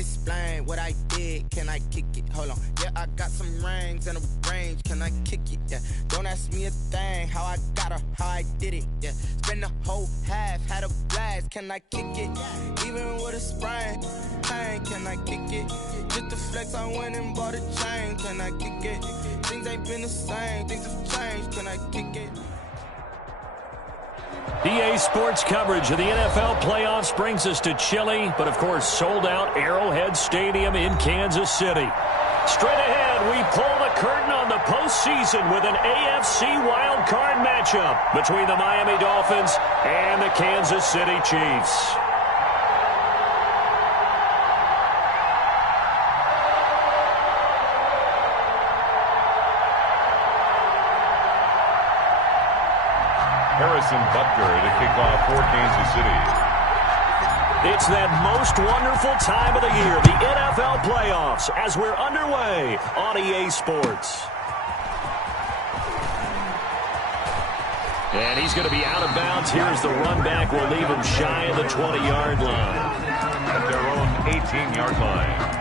explain what I did. Can I kick it? Hold on. Yeah, I got some rings and a range. Can I kick it? Yeah. Don't ask me a thing. How I got her, how I did it. Yeah. Spend the whole half, had a blast. Can I kick it? Even with a sprain. Pain, can I kick it? Just to flex, I went and bought a chain. Can I kick it? Things ain't been the same. Things have changed. Can I kick it? EA Sports coverage of the NFL playoffs brings us to chilly, but of course sold out Arrowhead Stadium in Kansas City. Straight ahead, we pull the curtain on the postseason with an AFC wildcard matchup between the Miami Dolphins and the Kansas City Chiefs. Harrison Butker to kick off for Kansas City. It's that most wonderful time of the year, the NFL playoffs, as we're underway on EA Sports. And he's going to be out of bounds. Here's the run back. We'll leave him shy of the 20-yard line. At their own 18-yard line.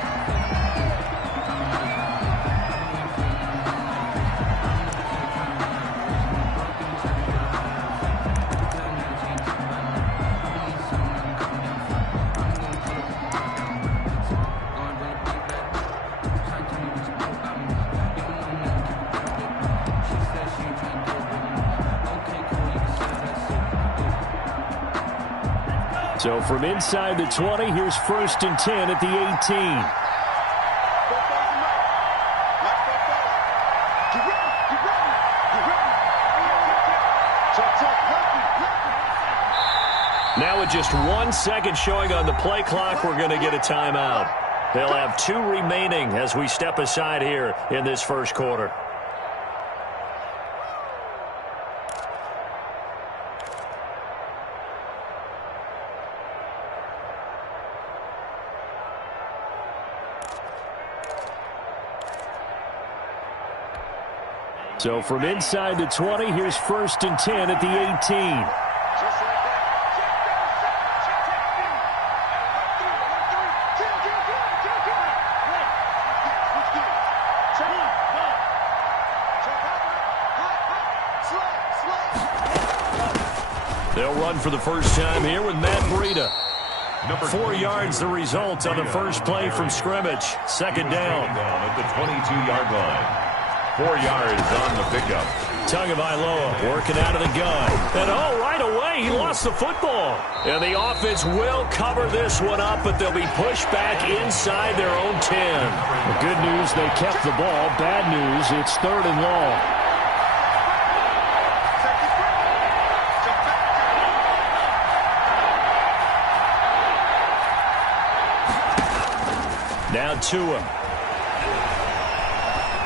So from inside the 20, here's 1st and 10 at the 18. Now with just 1 second showing on the play clock, we're going to get a timeout. They'll have 2 remaining as we step aside here in this first quarter. So from inside the 20, here's 1st and 10 at the 18. They'll run for the first time here with Matt Breida. 4 yards the result on the first play from scrimmage. Second down. At the 22-yard line. 4 yards on the pickup. Tagovailoa working out of the gun. And right away, he lost the football. And the offense will cover this one up, but they'll be pushed back inside their own 10. The good news, they kept the ball. Bad news, it's 3rd and long. Now to him.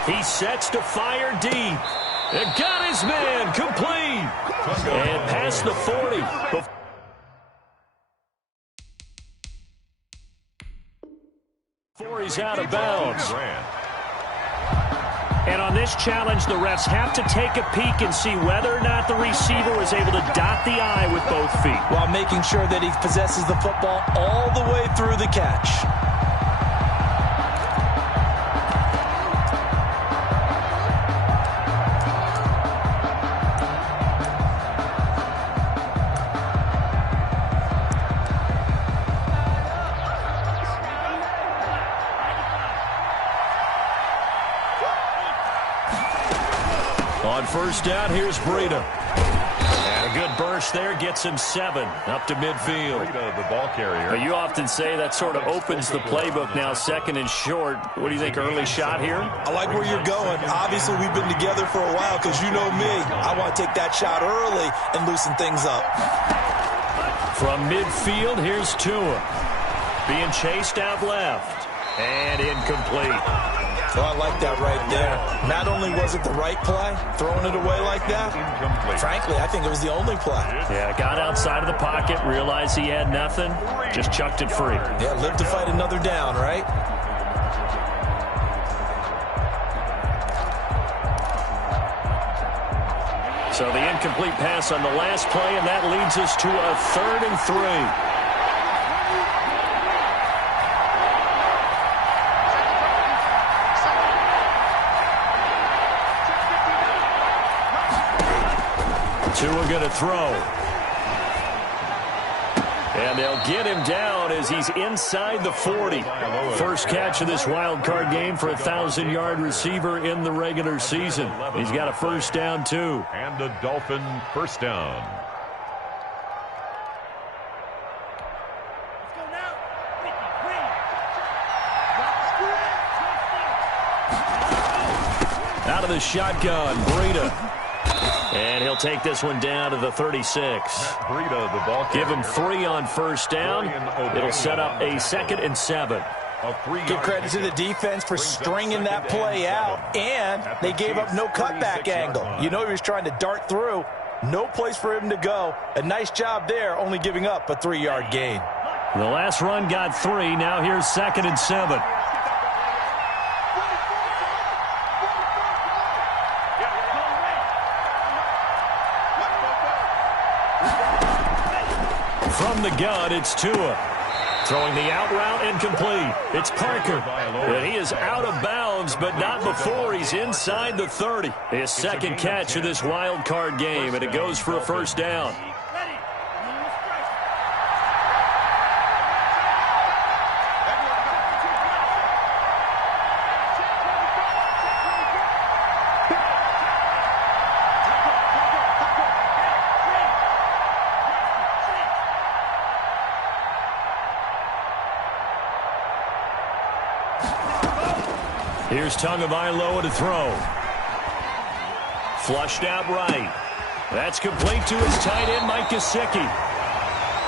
He sets to fire deep. And got his man complete. And past the 40. Before he's out of bounds. And on this challenge, the refs have to take a peek and see whether or not the receiver was able to dot the I with both feet. While making sure that he possesses the football all the way through the catch. On first down, here's Breida. And a good burst there gets him 7 up to midfield. Breida, the ball carrier. But you often say that sort of opens the playbook now, 2nd and short. What do you think, early shot here? I like where you're going. Obviously, we've been together for a while because you know me. I want to take that shot early and loosen things up. From midfield, here's Tua. Being chased out left. And incomplete. Well, I like that right there. Not only was it the right play, throwing it away like that, frankly, I think it was the only play. Yeah, got outside of the pocket, realized he had nothing, just chucked it free. Yeah, live to fight another down, right? So the incomplete pass on the last play, and that leads us to a 3rd and 3. Tua going to throw. And they'll get him down as he's inside the 40. First catch of this wild card game for a 1,000-yard receiver in the regular season. He's got a first down, too. And a Dolphin first down. Out of the shotgun, Breida. And he'll take this one down to the 36. Breida, the ball Give him 3 on first down. It'll set up a 2nd and 7. Give credit to the defense for stringing that play out, and they gave up no cutback angle. You know he was trying to dart through. No place for him to go. A nice job there, only giving up a 3-yard gain. The last run got 3. Now here's 2nd and 7. From the gun, it's Tua. Throwing the out route incomplete. It's Parker. And he is out of bounds, but not before he's inside the 30. His second catch of this wild card game, and it goes for a first down. Here's Tagovailoa to throw. Flushed out right. That's complete to his tight end, Mike Gesicki.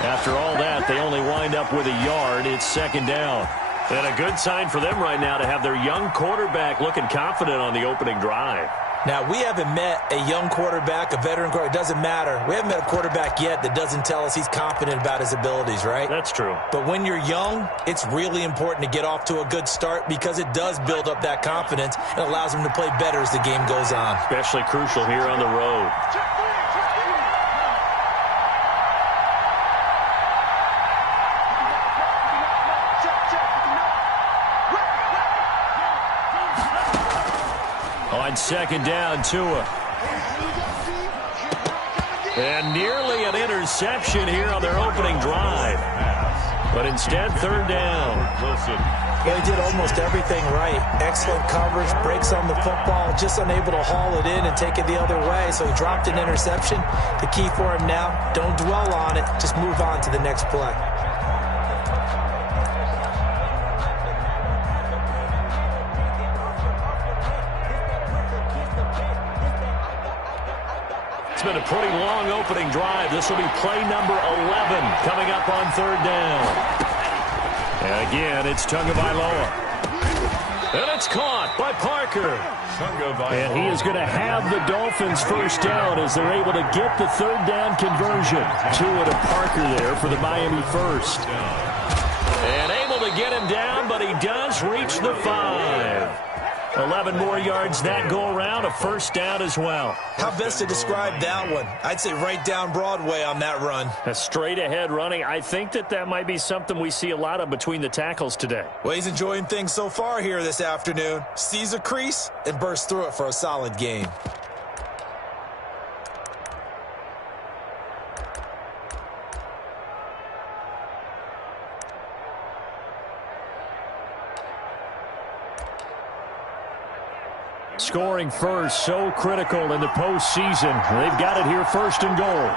After all that, they only wind up with a yard. It's 2nd down. And a good sign for them right now to have their young quarterback looking confident on the opening drive. Now, we haven't met a young quarterback, a veteran quarterback. It doesn't matter. We haven't met a quarterback yet that doesn't tell us he's confident about his abilities, right? That's true. But when you're young, it's really important to get off to a good start because it does build up that confidence and allows him to play better as the game goes on. Especially crucial here on the road. On 2nd down, Tua. And nearly an interception here on their opening drive. But instead, 3rd down. Well, he did almost everything right. Excellent coverage, breaks on the football, just unable to haul it in and take it the other way. So he dropped an interception. The key for him now, don't dwell on it. Just move on to the next play. It's been a pretty long opening drive. This will be play number 11 coming up on 3rd down. And again, it's Tagovailoa. And it's caught by Parker. And he is going to have the Dolphins first down as they're able to get the 3rd down conversion. Tua to Parker there for the Miami first. And able to get him down, but he does reach the 5. 11 more yards that go around, a first down as well. How best to describe that one? I'd say right down Broadway on that run. A straight ahead running. I think that might be something we see a lot of between the tackles today. Well, he's enjoying things so far here this afternoon. Sees a crease and bursts through it for a solid gain. Scoring first, so critical in the postseason. They've got it here, 1st and goal.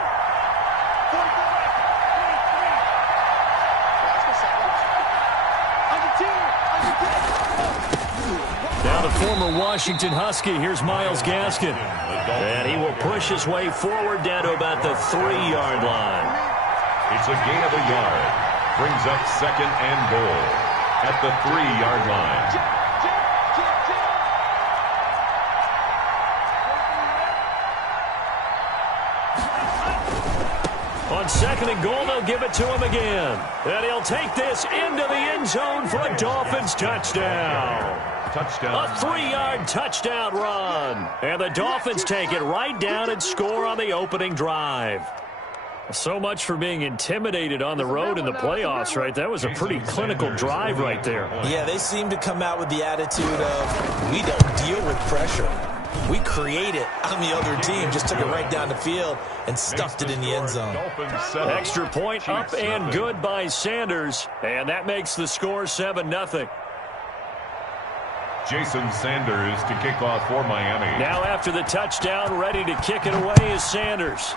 Now the former Washington Husky, here's Myles Gaskin. And he will push his way forward down to about the 3-yard line. It's a gain of a yard. Brings up 2nd and goal at the 3-yard line. On 2nd and goal, they'll give it to him again. And he'll take this into the end zone for a Dolphins touchdown. A 3-yard touchdown run. And the Dolphins take it right down and score on the opening drive. So much for being intimidated on the road in the playoffs, right? That was a pretty clinical drive right there. Yeah, they seem to come out with the attitude of, we don't deal with pressure. We created on the other team, just took it right down the field and stuffed it in the end zone. Extra point up and good by Sanders, and that makes the score 7-0. Jason Sanders to kick off for Miami. Now after the touchdown, ready to kick it away is Sanders.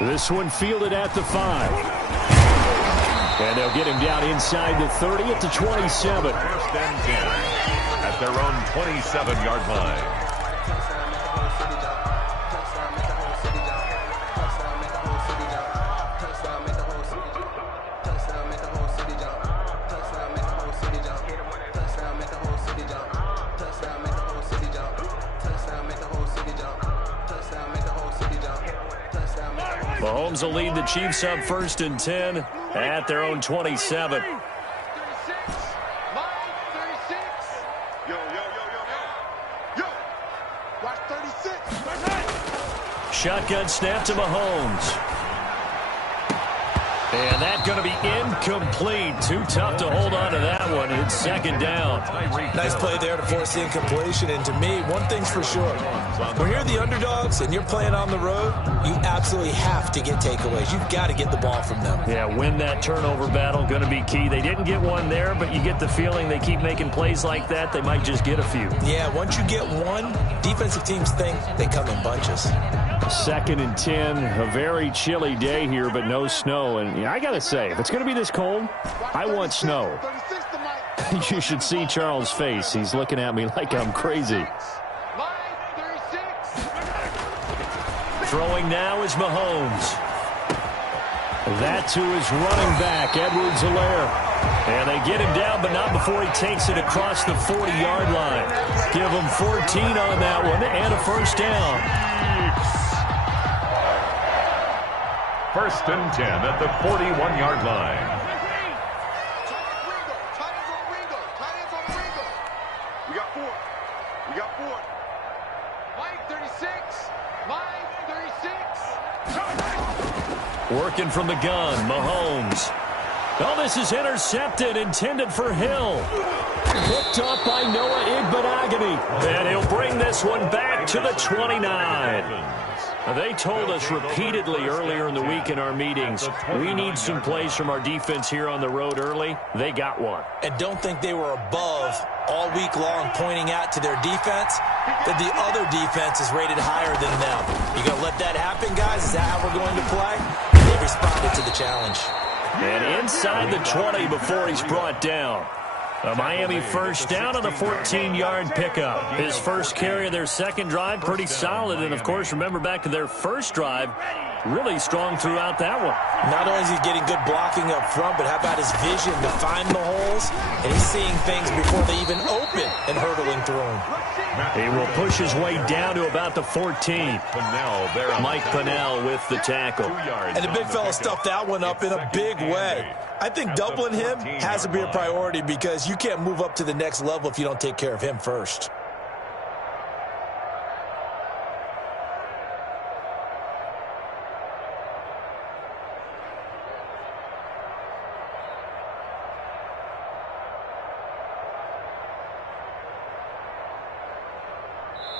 This one fielded at the 5. And they'll get him down inside the 30 at the 27. First and 10 at their own 27-yard line. Mahomes will lead the Chiefs up 1st and 10 at their own 27. Shotgun snap to Mahomes. And that's going to be incomplete. Too tough to hold on to that one. It's 2nd down. Nice play there to force the incompletion. And to me, one thing's for sure. When you're the underdogs and you're playing on the road, you absolutely have to get takeaways. You've got to get the ball from them. Yeah, win that turnover battle, going to be key. They didn't get one there, but you get the feeling they keep making plays like that, they might just get a few. Yeah, once you get one, defensive teams think they come in bunches. 2nd and 10, a very chilly day here, but no snow. And I got to say, if it's going to be this cold, I want snow. You should see Charles' face. He's looking at me like I'm crazy. Throwing now is Mahomes. That to his running back, Edwards-Helaire. And they get him down, but not before he takes it across the 40-yard line. Give him 14 on that one and a 1st down. 1st and 10 at the 41-yard line. We got 4. We got 4. Mike 36. Mike 36. Working from the gun, Mahomes. Oh, this is intercepted, intended for Hill. Picked up by Noah Igbenogany. And he'll bring this one back to the 29. They told us repeatedly earlier in the week in our meetings, we need some plays from our defense here on the road early. They got one. And don't think they were above all week long pointing out to their defense that the other defense is rated higher than them. You going to let that happen, guys? Is that how we're going to play? They responded to the challenge. And inside the 20 before he's brought down. A Miami 1st down on the 14-yard pickup. His first carry of their 2nd drive, pretty solid. And, of course, remember back to their 1st drive, really strong throughout that one. Not only is he getting good blocking up front, but how about his vision to find the holes? And he's seeing things before they even open and hurdling through them. He will push his way down to about the 14. Mike Pennell with the tackle. And the big fella stuffed that one up in a big way. I think doubling him has to be a priority because you can't move up to the next level if you don't take care of him first.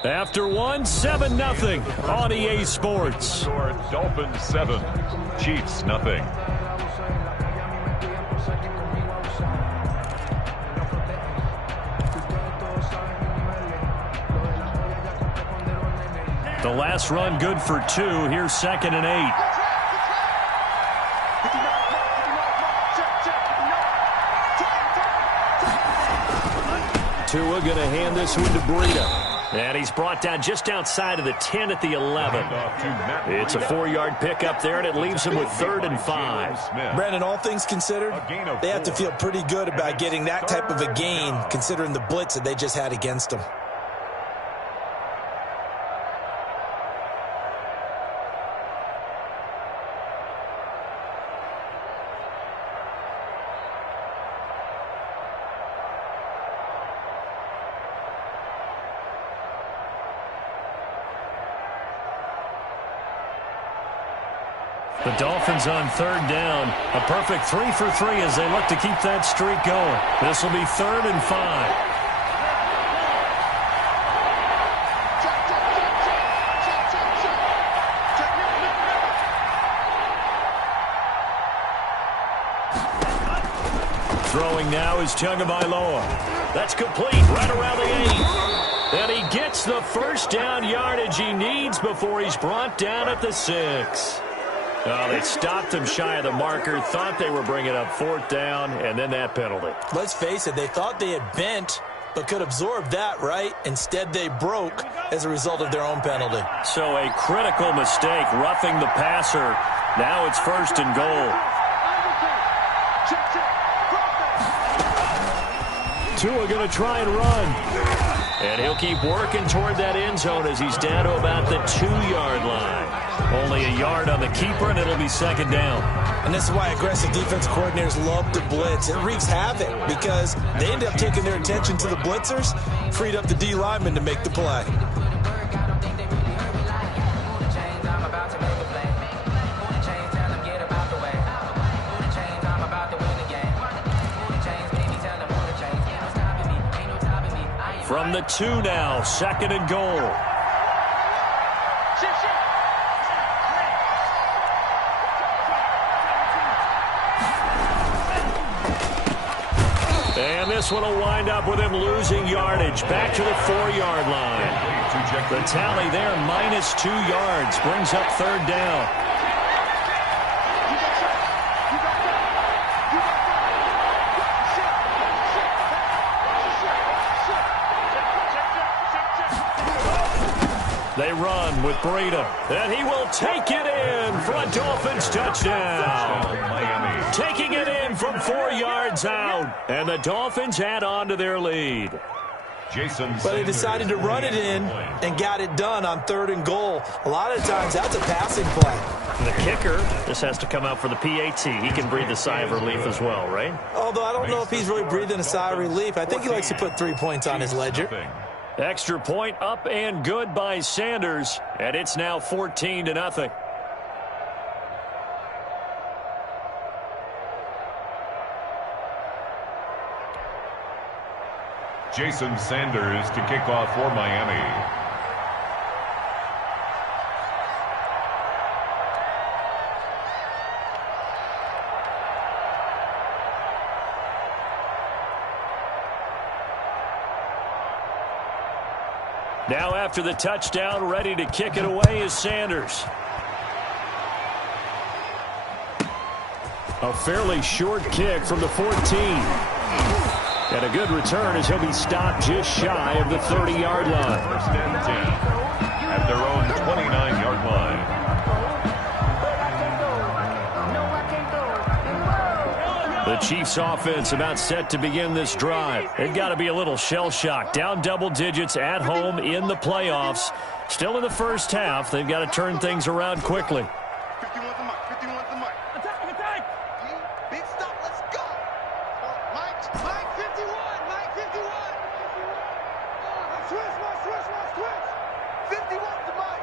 After one, 7-0 on EA Sports. Dolphins 7, Chiefs nothing. The last run good for 2. Here's 2nd and 8. Tua going to hand this one to Breida. And he's brought down just outside of the 10 at the 11. It's a 4-yard pickup there, and it leaves him with 3rd and 5. Brandon, all things considered, they have to feel pretty good about getting that type of a gain, considering the blitz that they just had against them. The Dolphins on 3rd down. A perfect 3 for 3 as they look to keep that streak going. This will be 3rd and 5. Throwing now is Tagovailoa. That's complete right around the 8. And he gets the first down yardage he needs before he's brought down at the 6. Oh, they stopped him shy of the marker, thought they were bringing up 4th down, and then that penalty. Let's face it, they thought they had bent, but could absorb that, right? Instead, they broke as a result of their own penalty. So a critical mistake, roughing the passer. Now it's 1st and goal. Tua going to try and run. And he'll keep working toward that end zone as he's down to about the 2-yard line. Only a yard on the keeper, and it'll be 2nd down. And this is why aggressive defense coordinators love to blitz. It wreaks havoc because they end up taking their attention to the blitzers, freed up the D lineman to make the play. From the 2 now, 2nd and goal. And this one will wind up with him losing yardage. Back to the 4-yard line. The tally there, minus 2 yards, brings up 3rd down. They run with Breida, and he will take it in for a Dolphins touchdown. Miami. Taking it in from 4 yards out, and the Dolphins add on to their lead. But they decided to run it in and got it done on 3rd and goal. A lot of times, that's a passing play. The kicker, this has to come out for the PAT. He can breathe a sigh of relief as well, right? Although I don't know if he's really breathing a sigh of relief. I think he likes to put 3 points on his ledger. Extra point up and good by Sanders, and it's now 14-0. Jason Sanders to kick off for Miami. Now after the touchdown, ready to kick it away is Sanders. A fairly short kick from the 14. And a good return as he'll be stopped just shy of the 30-yard line. 1st and 10 at their own 29-yard line. The Chiefs offense about set to begin this drive. They've got to be a little shell-shocked. Down double digits at home in the playoffs. Still in the first half. They've got to turn things around quickly. 51's the mic. 51's the mic. Attack. Big stop. Let's go. Mike 51. Mike 51. Switch. 51's the mic.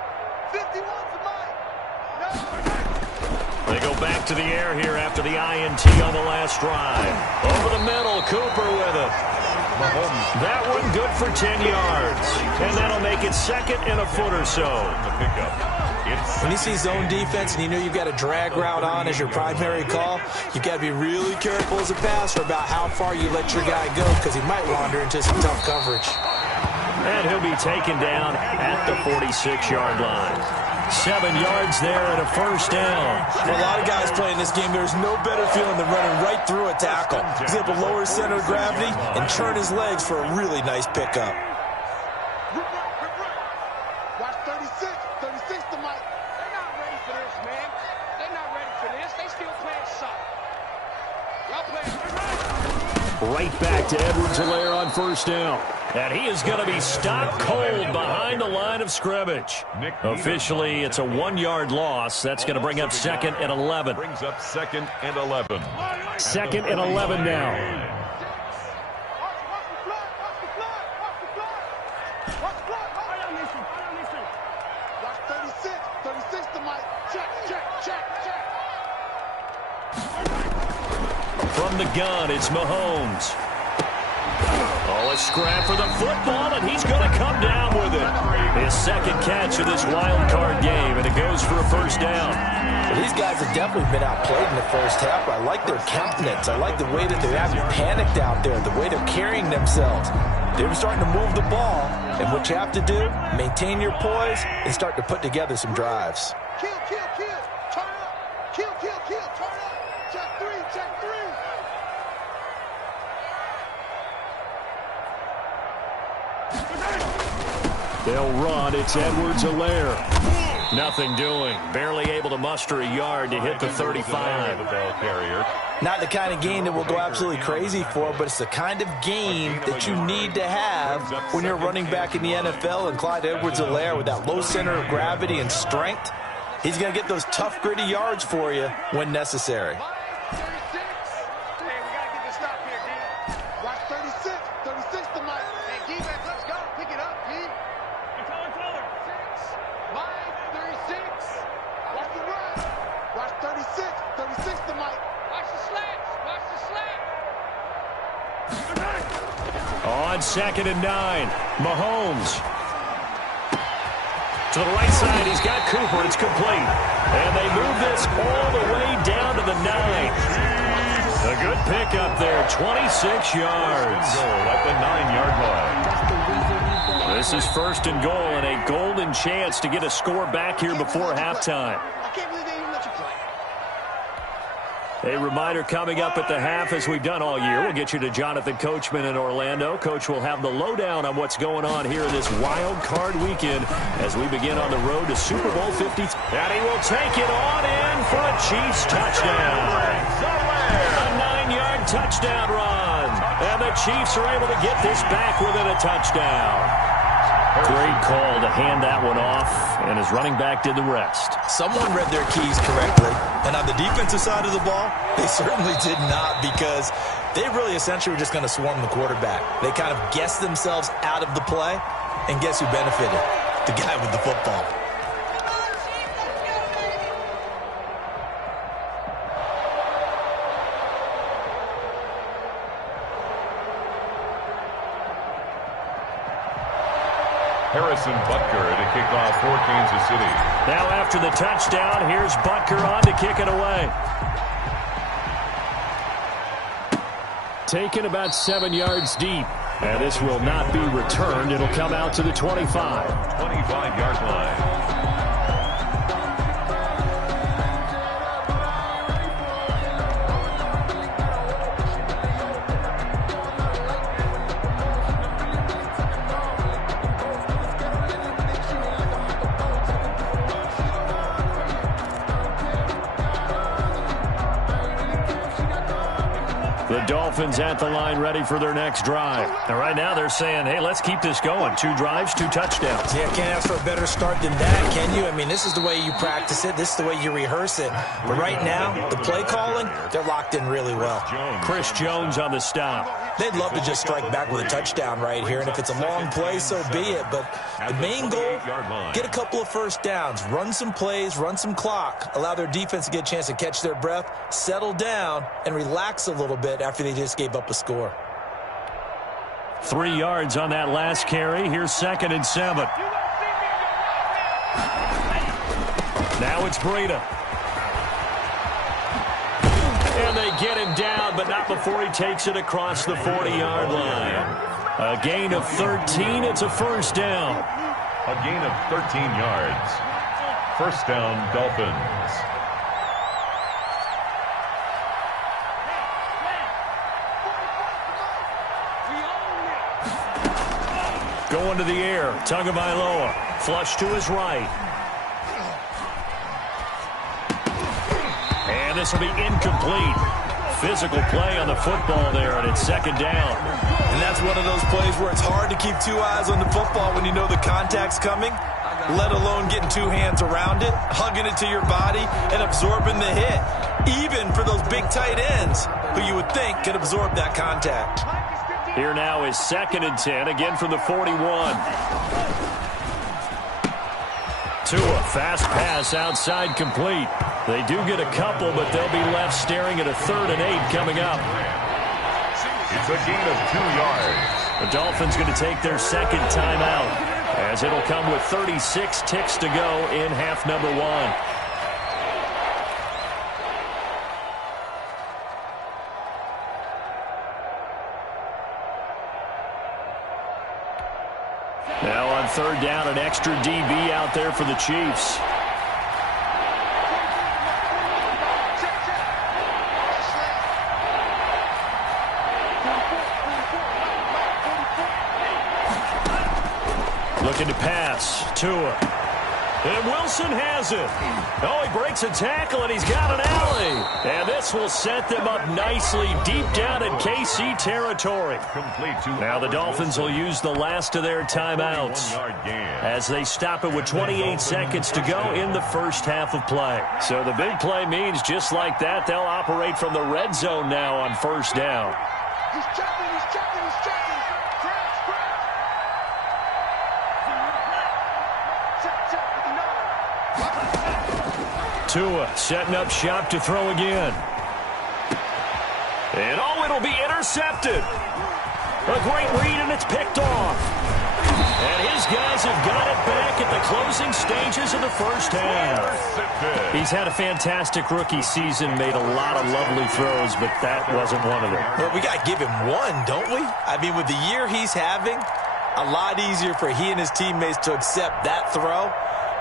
51's the mic. No. They go back to the air here after the INT on the last drive. Over the middle, Cooper with it. That one good for 10 yards. And that'll make it 2nd and a foot or so. When you see zone defense and you know you've got a drag route on as your primary call, you've got to be really careful as a passer about how far you let your guy go because he might wander into some tough coverage. And he'll be taken down at the 46-yard line. 7 yards there and a 1st down. For a lot of guys playing this game, there's no better feeling than running right through a tackle. He's able to lower his center of gravity and turn his legs for a really nice pickup. Watch 36. 36 the mic. They're not ready for this, man. They're not ready for this. They still playing soft. Y'all playing right back to Edwards-Helaire on 1st down. And he is going to be stopped cold behind the line of scrimmage. Officially, it's a 1-yard loss. That's going to bring up 2nd and 11. Brings up 2nd and 11. 2nd and 11 now. From the gun, it's Mahomes. Oh, a scrap for the football, and he's going to come down with it. His second catch of this wild card game, and it goes for a first down. Well, these guys have definitely been outplayed in the first half. I like their countenance. I like the way that they haven't panicked out there, the way they're carrying themselves. They're starting to move the ball, and what you have to do, maintain your poise and start to put together some drives. Kill, kill, kill. Turn up. Kill, kill, kill. Turn up. Check three, check three. They'll run. It's Edwards-Helaire. Nothing doing. Barely able to muster a yard to hit the 35. The ball carrier. Not the kind of game that we'll go absolutely crazy for, but it's the kind of game that you need to have when you're running back in the NFL. And Clyde Edwards-Helaire, with that low center of gravity and strength, he's going to get those tough, gritty yards for you when necessary. 36. Hey, we got to get this stop here, D. Watch 36. 36 to Mike. Hey, D-back, let's go. Pick it up, D. You're calling color. 6. Mike, 36. Watch the run. Watch 36. 36 to Mike. Watch the slants. Watch the slant. On 2nd and 9, Mahomes. To the right side, he's got Cooper. It's complete. And they move this all the way down to the 9. A good pickup there, 26 yards. Goal at the 9-yard line. This is 1st and goal and a golden chance to get a score back here before halftime. I can't believe they even let you play. A reminder coming up at the half, as we've done all year. We'll get you to Jonathan Coachman in Orlando. Coach will have the lowdown on what's going on here in this wild card weekend as we begin on the road to Super Bowl 50. And he will take it on in for a Chiefs touchdown. A 9-yard touchdown run. And the Chiefs are able to get this back within a touchdown. Great call to hand that one off, and his running back did the rest. Someone read their keys correctly, and on the defensive side of the ball, they certainly did not, because they really essentially were just going to swarm the quarterback. They kind of guessed themselves out of the play, and guess who benefited? The guy with the football. Harrison Butker to kick off for Kansas City. Now after the touchdown, here's Butker on to kick it away. Taken about 7 yards deep. And this will not be returned. It'll come out to the 25. 25-yard line. The Dolphins at the line, ready for their next drive. And right now they're saying, hey, let's keep this going. 2 drives, 2 touchdowns. Yeah, can't ask for a better start than that, can you? I mean, this is the way you practice it. This is the way you rehearse it. But right now, the play calling, they're locked in really well. Chris Jones on the stop. They'd love to just strike back with a touchdown right here, and if it's a long play, so be it. But the main goal, get a couple of first downs, run some plays, run some clock, allow their defense to get a chance to catch their breath, settle down, and relax a little bit after they just gave up a score. 3 yards on that last carry. Here's 2nd and 7. Now it's Breida. And they get him down, but not before he takes it across the 40-yard line. A gain of 13. It's a first down. A gain of 13 yards. First down, Dolphins. Going to the air. Tagovailoa. Flush to his right. And this will be incomplete. Physical play on the football there, and it's 2nd down. And that's one of those plays where it's hard to keep 2 eyes on the football when you know the contact's coming, let alone getting 2 hands around it, hugging it to your body, and absorbing the hit. Even for those big tight ends who you would think could absorb that contact. Here now is 2nd and 10, again from the 41. Tua, fast pass outside, complete. They do get a couple, but they'll be left staring at a 3rd and 8 coming up. It's a gain of 2 yards. The Dolphins going to take their 2nd timeout. as it'll come with 36 ticks to go in half number one. Now on third down, an extra DB out there for the Chiefs. Looking to pass. Tua. And Wilson has it. Oh, he breaks a tackle, and he's got an alley. And this will set them up nicely deep down in KC territory. Now the Dolphins will use the last of their timeouts as they stop it with 28 seconds to go in the first half of play. So the big play means just like that, they'll operate from the red zone now on first down. He's checking, he's checking, he's checking. Tua setting up shop to throw again. And oh, it'll be intercepted. A great read, and it's picked off. And his guys have got it back at the closing stages of the first half. He's had a fantastic rookie season, made a lot of lovely throws, but that wasn't one of them. Well, we got to give him one, don't we? I mean, with the year he's having, a lot easier for he and his teammates to accept that throw,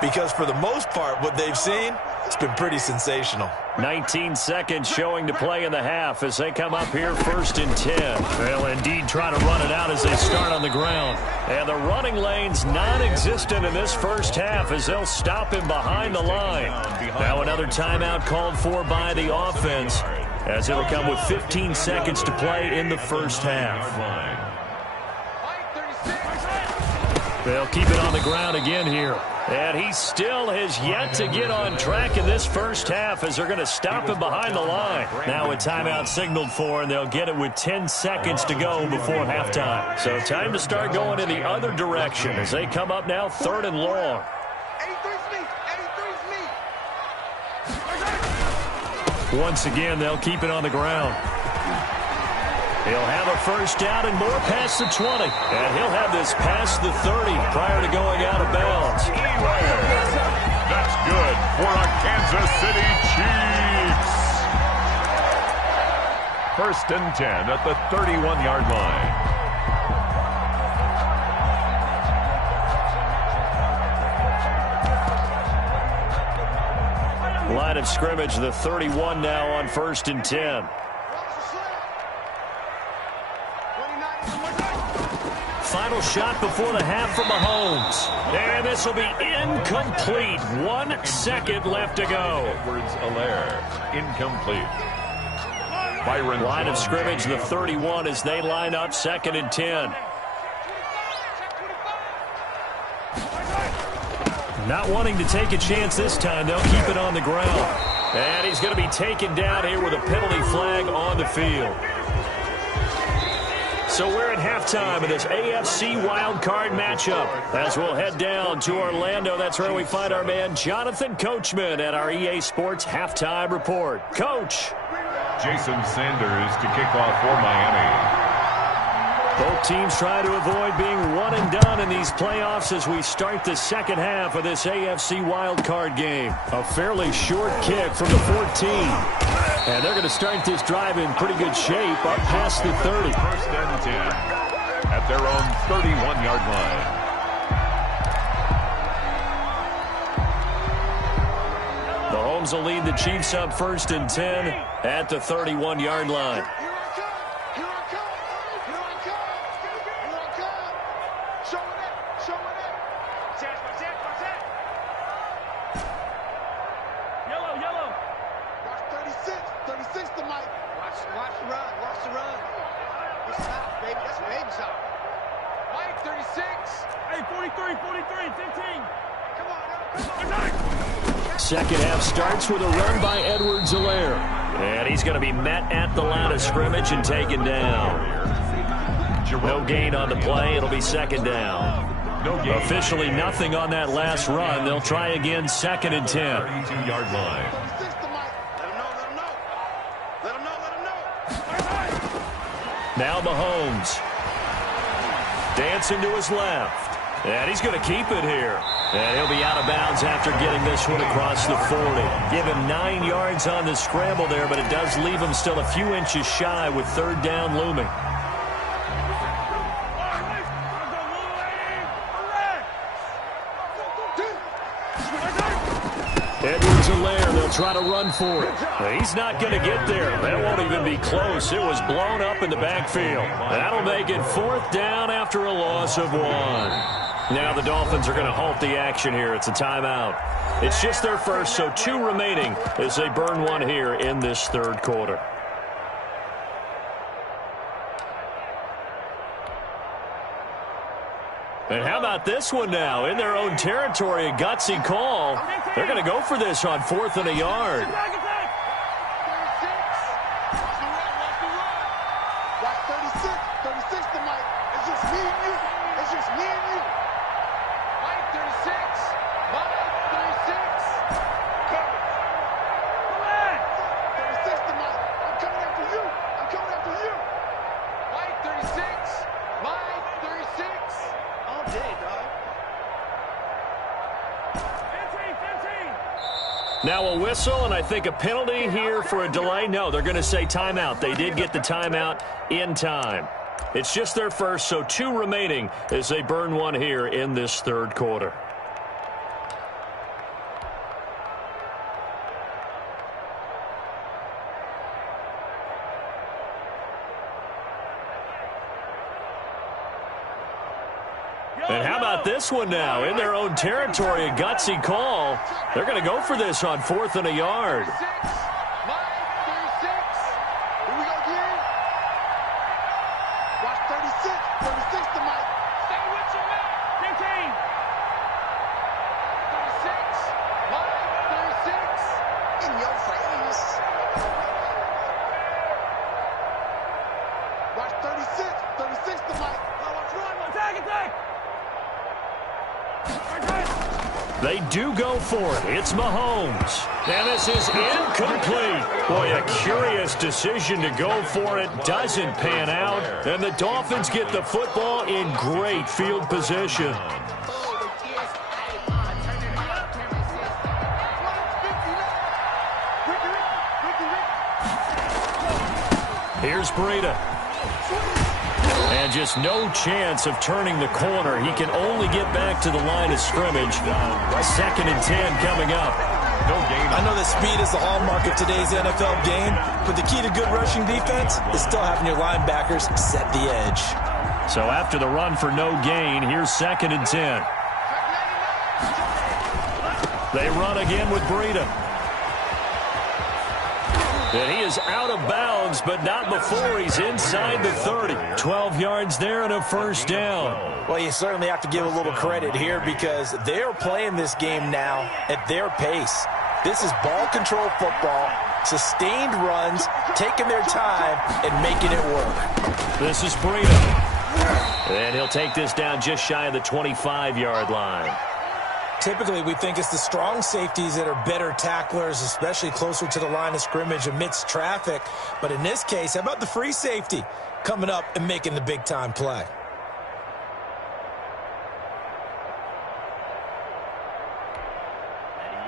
because for the most part, what they've seen, it's been pretty sensational. 19 seconds showing to play in the half as they come up here first and 10. They'll indeed try to run it out as they start on the ground. And the running lane's non-existent in this first half as they'll stop him behind the line. Now another timeout called for by the offense as it'll come with 15 seconds to play in the first half. They'll keep it on the ground again here. And he still has yet to get on track in this first half as they're going to stop him behind the line. Now a timeout signaled for, and they'll get it with 10 seconds to go before halftime. So time to start going in the other direction as they come up now third and long. 83's me. Once again, they'll keep it on the ground. He'll have a first down and more past the 20. And he'll have this past the 30 prior to going out of bounds. That's good for our Kansas City Chiefs. First and 10 at the 31-yard line. Line of scrimmage, the 31 now on first and 10. Final shot before the half from Mahomes. And this will be incomplete. 1 second left to go. Edwards-Helaire, incomplete. Byron Line of scrimmage, the 31 as they line up second and 10. Not wanting to take a chance this time. They'll keep it on the ground. And he's going to be taken down here with a penalty flag on the field. So we're at halftime of this AFC wildcard matchup as we'll head down to Orlando. That's where we find our man Jonathan Coachman at our EA Sports Halftime Report. Coach. Jason Sanders to kick off for Miami. Both teams try to avoid being one and done in these playoffs as we start the second half of this AFC wildcard game. A fairly short kick from the 14. And they're going to start this drive in pretty good shape up past the 30. First and 10 at their own 31-yard line. Mahomes will lead the Chiefs up first and 10 at the 31-yard line. Second half starts with a run by Edwards-Helaire. And he's going to be met at the line of scrimmage and taken down. No gain on the play. It'll be second down. Officially nothing on that last run. They'll try again second and 10. 32-yard line. Now Mahomes. Dancing to his left. And he's going to keep it here. And he'll be out of bounds after getting this one across the 40. Give him 9 yards on the scramble there, but it does leave him still a few inches shy with third down looming. Edwards-Helaire, they'll try to run for it. He's not going to get there. That won't even be close. It was blown up in the backfield. That'll make it 4th down after a loss of 1. Now the Dolphins are going to halt the action here. It's a timeout. It's just their first, so 2 remaining as they burn 1 here in this 3rd quarter. And how about this one now? In their own territory, a gutsy call. They're going to go for this on 4th and a yard. Now a whistle, and I think a penalty here for a delay. No, they're going to say timeout. They did get the timeout in time. It's just their first, so 2 remaining as they burn 1 here in this 3rd quarter. And how about this one now? In their own territory, a gutsy call. They're going to go for this on 4th and a yard. They do go for it. It's Mahomes. And this is incomplete. Boy, a curious decision to go for it. Doesn't pan out. And the Dolphins get the football in great field position. Here's Breida. And just no chance of turning the corner. He can only get back to the line of scrimmage. 2nd and 10 coming up. I know that speed is the hallmark of today's NFL game, but the key to good rushing defense is still having your linebackers set the edge. So after the run for no gain, here's 2nd and 10. They run again with Breida. And he is out of bounds, but not before he's inside the 30. 12 yards there and a 1st down. Well, you certainly have to give a little credit here because they're playing this game now at their pace. This is ball control football, sustained runs, taking their time, and making it work. This is Breida. And he'll take this down just shy of the 25-yard line. Typically, we think it's the strong safeties that are better tacklers, especially closer to the line of scrimmage amidst traffic. But in this case, how about the free safety coming up and making the big-time play?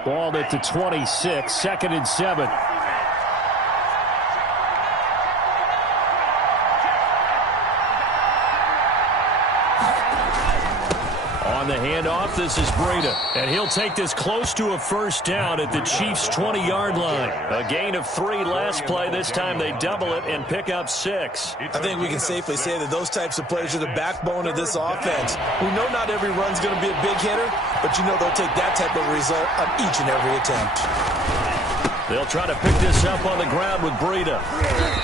Ball at the 26, 2nd and 7. On the handoff, this is Breida. And he'll take this close to a 1st down at the Chiefs' 20-yard line. A gain of 3 last play. This time they double it and pick up 6. I think we can safely say that those types of plays are the backbone of this offense. We know not every run's going to be a big hitter, but you know they'll take that type of result on each and every attempt. They'll try to pick this up on the ground with Breida.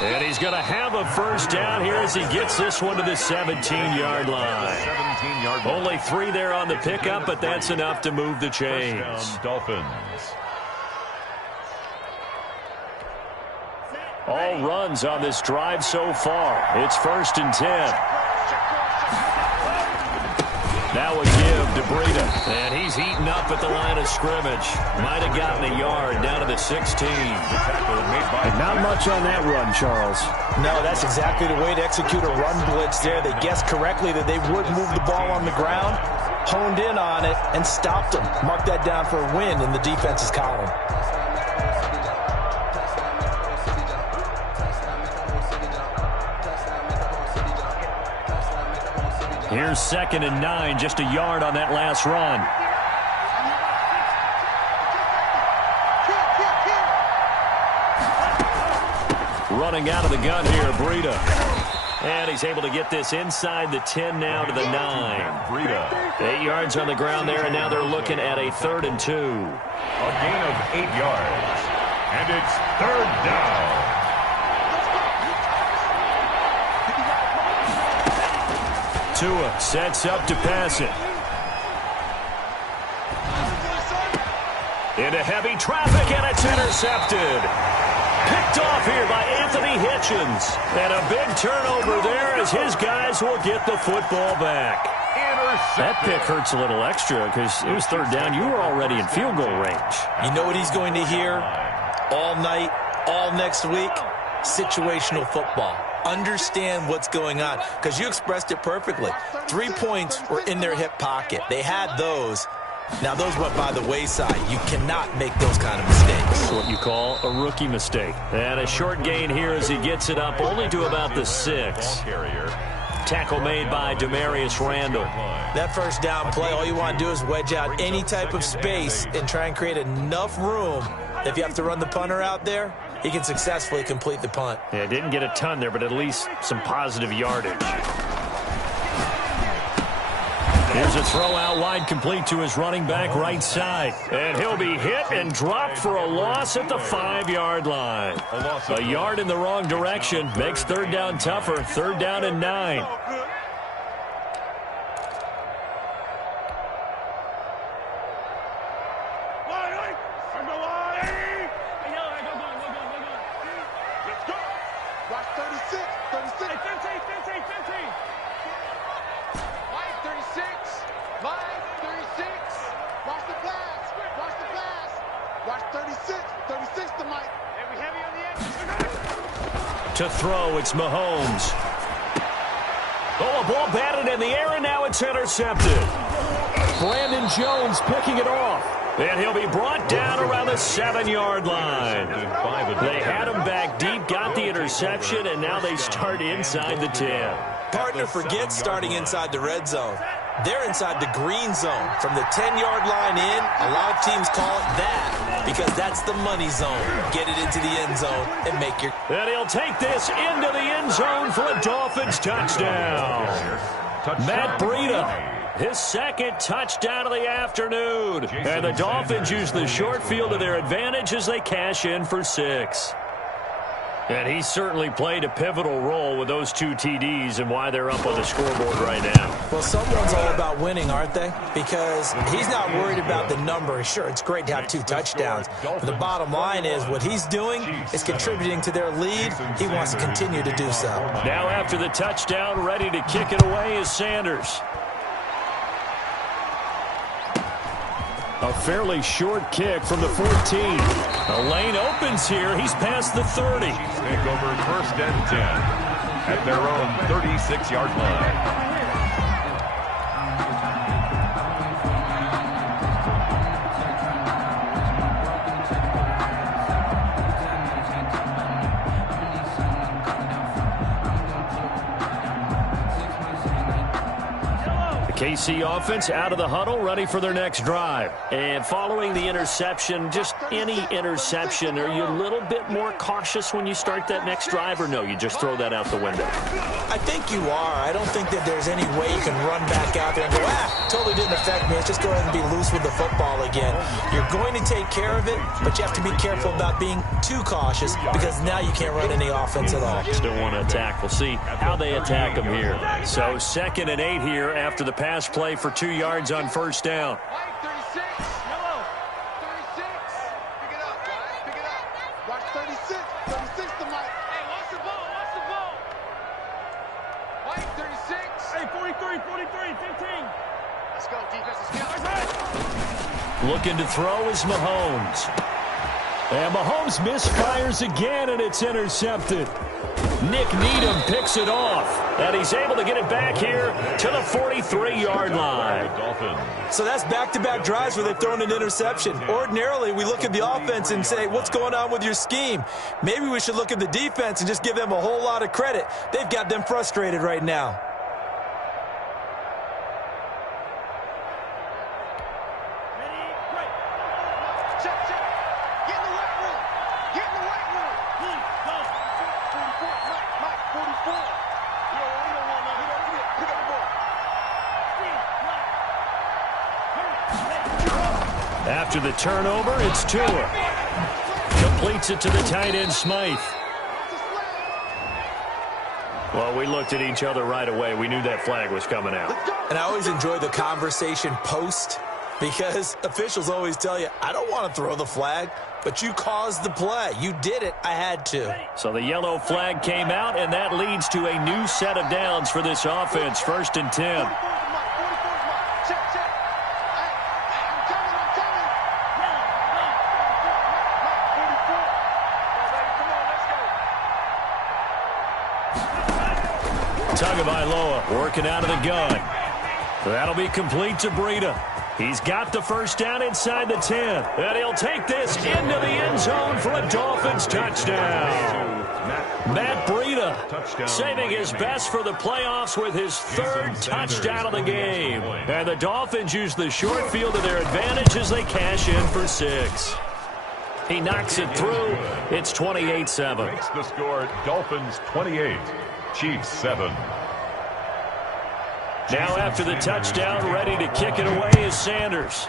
And he's going to have a 1st down here as he gets this one to the 17-yard line. Only 3 there on the pickup, but that's enough to move the chains. Dolphins. All runs on this drive so far. It's 1st and 10. Now a give to Breida. And he's heating up at the line of scrimmage. Might have gotten a yard down to the 16. Not much on that run, Charles. No, that's exactly the way to execute a run blitz there. They guessed correctly that they would move the ball on the ground. honed in on it and stopped him. Mark that down for a win in the defense's column. Here's 2nd and 9, just a yard on that last run. Running out of the gun here, Breida. And he's able to get this inside the 10 now to the 9. Breida. 8 yards on the ground there, and now they're looking at a 3rd and 2. A gain of 8 yards. And it's 3rd down. Tua sets up to pass it. Into heavy traffic, and it's intercepted. Picked off here by Anthony Hitchens. And a big turnover there as his guys will get the football back. That pick hurts a little extra because it was 3rd down. You were already in field goal range. You know what he's going to hear all night, all next week? Situational football. Understand what's going on, because you expressed it perfectly. 3 points were in their hip pocket. They had those. Now, those went by the wayside. You cannot make those kind of mistakes. What you call a rookie mistake. And a short gain here as he gets it up only to about the 6. Tackle made by Demarius Randall. That first down play, all you want to do is wedge out any type of space and try and create enough room. If you have to run the punter out there, he can successfully complete the punt. Yeah, didn't get a ton there, but at least some positive yardage. Here's a throw out wide, complete to his running back right side. And he'll be hit and dropped for a loss at the 5-yard line. A yard in the wrong direction makes 3rd down tougher. 3rd down and 9. To throw, it's Mahomes. Oh, a ball batted in the air, and now it's intercepted. Brandon Jones picking it off. And he'll be brought down around the 7-yard line. They had him back deep, got the interception, and now they start inside the 10. Partner forgets starting inside the red zone. They're inside the green zone. From the 10-yard line in, a lot of teams call it that because that's the money zone. Get it into the end zone and make your... And he'll take this into the end zone for a Dolphins touchdown. Matt Breida, his 2nd touchdown of the afternoon. And the Dolphins use the short field to their advantage as they cash in for 6. And he certainly played a pivotal role with those 2 TDs and why they're up on the scoreboard right now. Well, someone's all about winning, aren't they? Because he's not worried about the number. Sure, it's great to have 2 touchdowns. But the bottom line is what he's doing is contributing to their lead. He wants to continue to do so. Now after the touchdown, ready to kick it away is Sanders. A fairly short kick from the 14. A lane opens here. He's past the 30. Take over 1st and 10 at their own 36-yard line. KC offense out of the huddle, ready for their next drive. And following the interception, just any interception, are you a little bit more cautious when you start that next drive, or no, you just throw that out the window? I think you are. I don't think that there's any way you can run back out there and go, totally didn't affect me. Let's just go ahead and be loose with the football again. You're going to take care of it, but you have to be careful about being too cautious because now you can't run any offense at all. Still want to attack. We'll see how they attack them here. So 2nd and 8 here after the pass play for 2 yards on 1st down. 36. Yellow. 36. Pick it up, guys. Pick it up. Watch 36. 36 to Mike. Hey, watch the ball. Watch the ball. Mike, 36. Hey, 43, 15. Let's go, defense. Let's go. Looking to throw is Mahomes. And Mahomes misfires again, and it's intercepted. Nick Needham picks it off. And he's able to get it back here to the 43-yard line. So that's back-to-back drives where they've thrown an interception. Ordinarily, we look at the offense and say, what's going on with your scheme? Maybe we should look at the defense and just give them a whole lot of credit. They've got them frustrated right now. After the turnover, it's Tua. Completes it to the tight end, Smythe. Well, we looked at each other right away. We knew that flag was coming out. And I always enjoy the conversation post because officials always tell you, I don't want to throw the flag, but you caused the play. You did it. I had to. So the yellow flag came out, and that leads to a new set of downs for this offense. 1st and 10. Tagovailoa working out of the gun. That'll be complete to Breida. He's got the first down inside the 10. And he'll take this into the end zone for a Dolphins touchdown. Matt Breida saving his best for the playoffs with his 3rd touchdown of the game. And the Dolphins use the short field to their advantage as they cash in for 6. He knocks it through. It's 28-7. Makes the score Dolphins 28. Chiefs 7. Now after the touchdown, ready to kick it away is Sanders.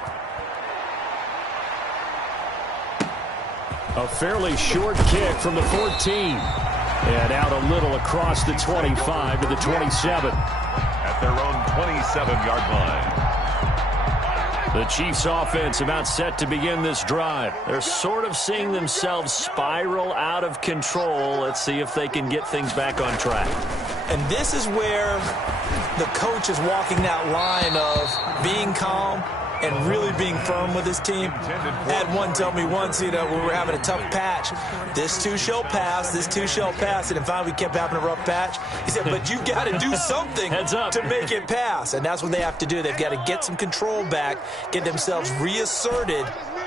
A fairly short kick from the 14. And out a little across the 25 to the 27. At their own 27-yard line. The Chiefs offense about set to begin this drive. They're sort of seeing themselves spiral out of control. Let's see if they can get things back on track. And this is where the coach is walking that line of being calm and really being firm with his team. Had one tell me once, we were having a tough patch. This too shall pass, this too shall pass. And finally we kept having a rough patch. He said, but you've got to do something to make it pass. And that's what they have to do. They've got to get some control back, get themselves reasserted,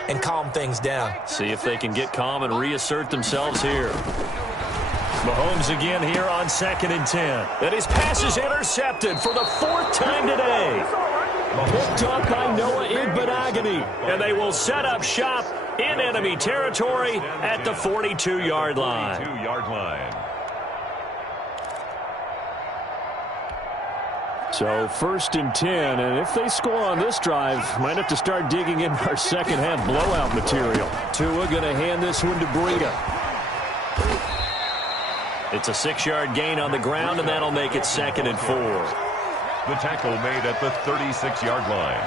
and calm things down. See if they can get calm and reassert themselves here. Mahomes again here on 2nd and 10. And his pass is intercepted for the 4th time today. Picked up by Noah Igbenogany. And they will set up shop in enemy territory at the 42-yard line. 42-yard line. So 1st and 10, and if they score on this drive, might have to start digging in our second half blowout material. Tua going to hand this one to Breida. It's a 6-yard gain on the ground, and that'll make it 2nd and 4. The tackle made at the 36-yard line.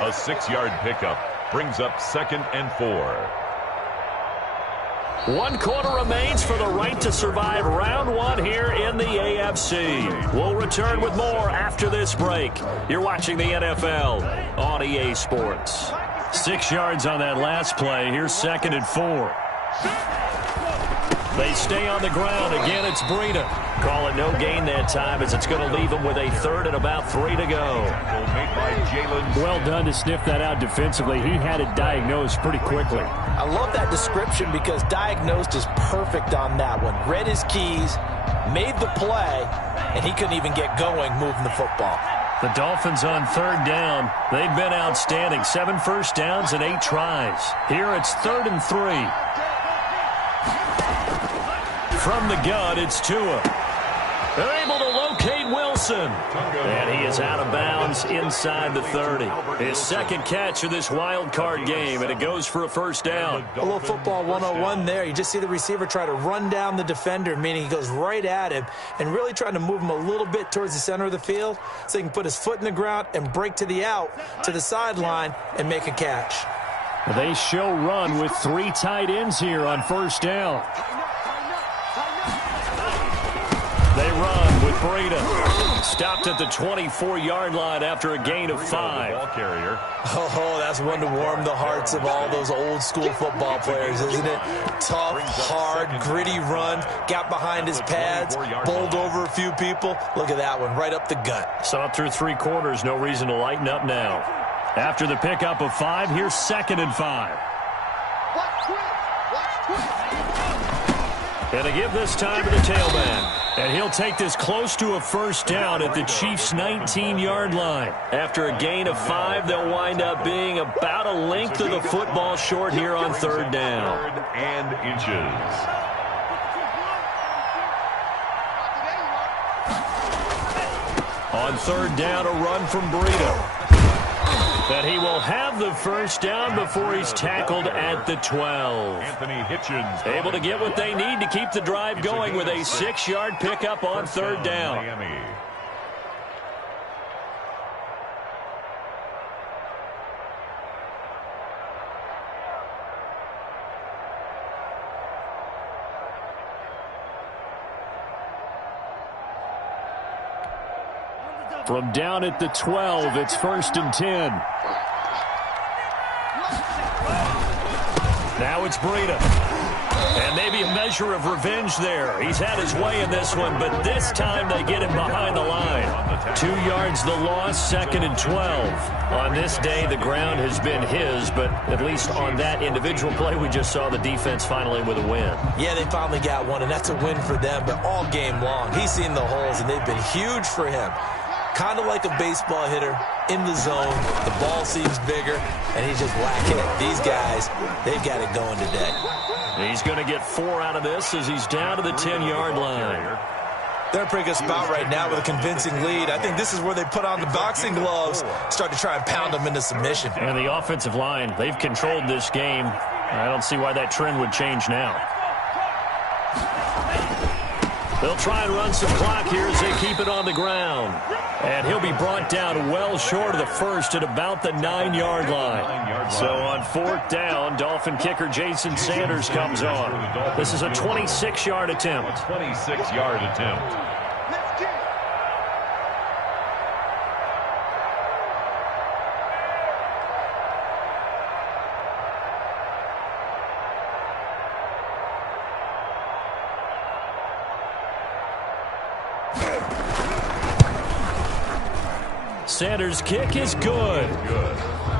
A 6-yard pickup brings up 2nd and 4. 1 quarter remains for the right to survive round 1 here in the AFC. We'll return with more after this break. You're watching the NFL on EA Sports. 6 yards on that last play. Here's 2nd and 4. They stay on the ground. Again, it's Breida. Call it no gain that time as it's going to leave them with a 3rd and about 3 to go. Well done to sniff that out defensively. He had it diagnosed pretty quickly. I love that description because diagnosed is perfect on that one. Read his keys, made the play, and he couldn't even get going moving the football. The Dolphins on 3rd down. They've been outstanding. 7 first downs and 8 tries. Here it's 3rd and 3. From the gun, it's Tua. They're able to locate Wilson. And he is out of bounds inside the 30. His 2nd catch of this wild card game, and it goes for a 1st down. A little football 101 there. You just see the receiver try to run down the defender, meaning he goes right at him and really trying to move him a little bit towards the center of the field so he can put his foot in the ground and break to the out, to the sideline, and make a catch. They show run with 3 tight ends here on 1st down. They run with Breida. Stopped at the 24-yard line after a gain of 5. Ball carrier. Oh, That's one to warm the hearts of all those old school football players, isn't it? Tough, hard, gritty run, got behind his pads, bowled over a few people. Look at that one, right up the gut. Saw it through 3 quarters, no reason to lighten up now. After the pickup of 5, here's 2nd and 5. And to give this time to the tailback. And he'll take this close to a first down at the Chiefs' 19-yard line. After a gain of 5, they'll wind up being about a length of the football short here on 3rd down. 3rd and inches. On 3rd down, a run from Burrito. That he will have the first down before he's tackled at the 12. Anthony Hitchens able to get what they need to keep the drive going with a 6-yard pickup on 3rd down. Miami. From down at the 12, it's 1st and 10. Now it's Breida. And maybe a measure of revenge there. He's had his way in this one, but this time they get him behind the line. 2 yards the loss, 2nd and 12. On this day, the ground has been his, but at least on that individual play, we just saw the defense finally with a win. Yeah, they finally got one, and that's a win for them, but all game long, he's seen the holes, and they've been huge for him. Kind of like a baseball hitter in the zone. The ball seems bigger, and he's just whacking it. These guys, they've got it going today. He's going to get 4 out of this as he's down to the 10-yard line. They're in a pretty good spot right now with a convincing lead. I think this is where they put on the boxing gloves, start to try and pound them into submission. And the offensive line, they've controlled this game. I don't see why that trend would change now. They'll try and run some clock here as they keep it on the ground. And he'll be brought down well short of the first at about the 9-yard line. So on 4th down, Dolphin kicker Jason Sanders comes on. This is a 26-yard attempt. 26-yard attempt. Sanders' kick is good.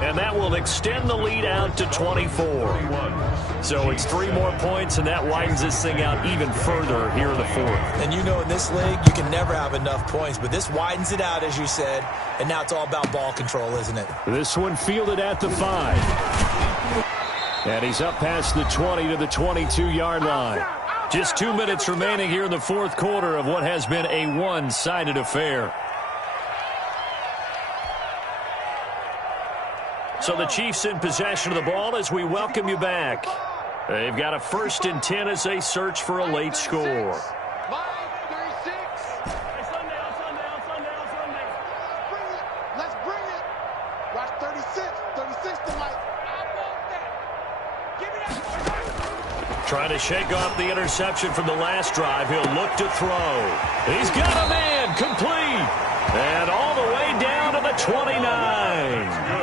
And that will extend the lead out to 24. So it's 3 more points, and that widens this thing out even further here in the 4th. And you know in this league, you can never have enough points, but this widens it out, as you said, and now it's all about ball control, isn't it? This one fielded at the 5. And he's up past the 20 to the 22-yard line. Just 2 minutes remaining here in the 4th quarter of what has been a one-sided affair. So the Chiefs in possession of the ball as we welcome you back. They've got a 1st and 10 as they search for a late score. Let's bring it. Watch 36. 36 to Mike. Trying to shake off the interception from the last drive. He'll look to throw. He's got a man complete. And all the way down to the 29.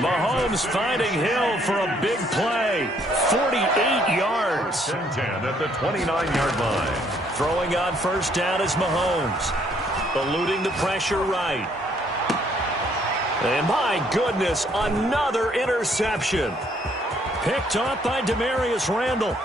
Mahomes finding Hill for a big play. 48 yards. 10 at the 29-yard line. Throwing on 1st down is Mahomes. Eluding the pressure right. And my goodness, another interception. Picked off by Demarius Randall.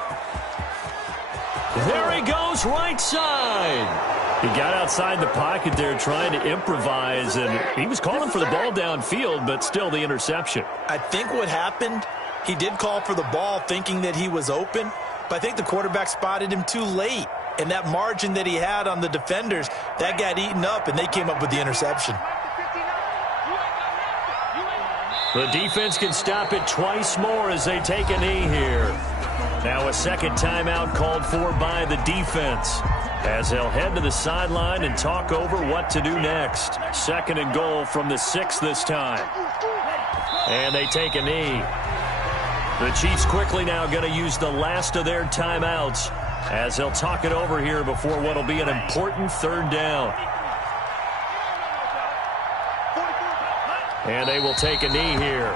There he goes, right side. He got outside the pocket there trying to improvise, and he was calling for the ball downfield, but still the interception. I think what happened, he did call for the ball thinking that he was open, but I think the quarterback spotted him too late. And that margin that he had on the defenders, that got eaten up, and they came up with the interception. The defense can stop it twice more as they take a knee here. Now a 2nd timeout called for by the defense, as they'll head to the sideline and talk over what to do next. 2nd and goal from the 6 this time. And they take a knee. The Chiefs quickly now going to use the last of their timeouts as they'll talk it over here before what will be an important 3rd down. And they will take a knee here.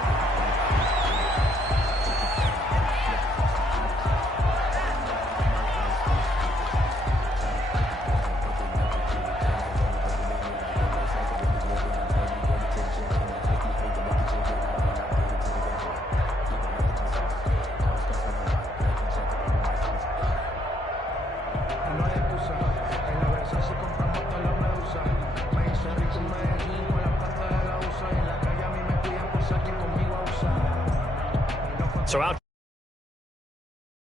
So out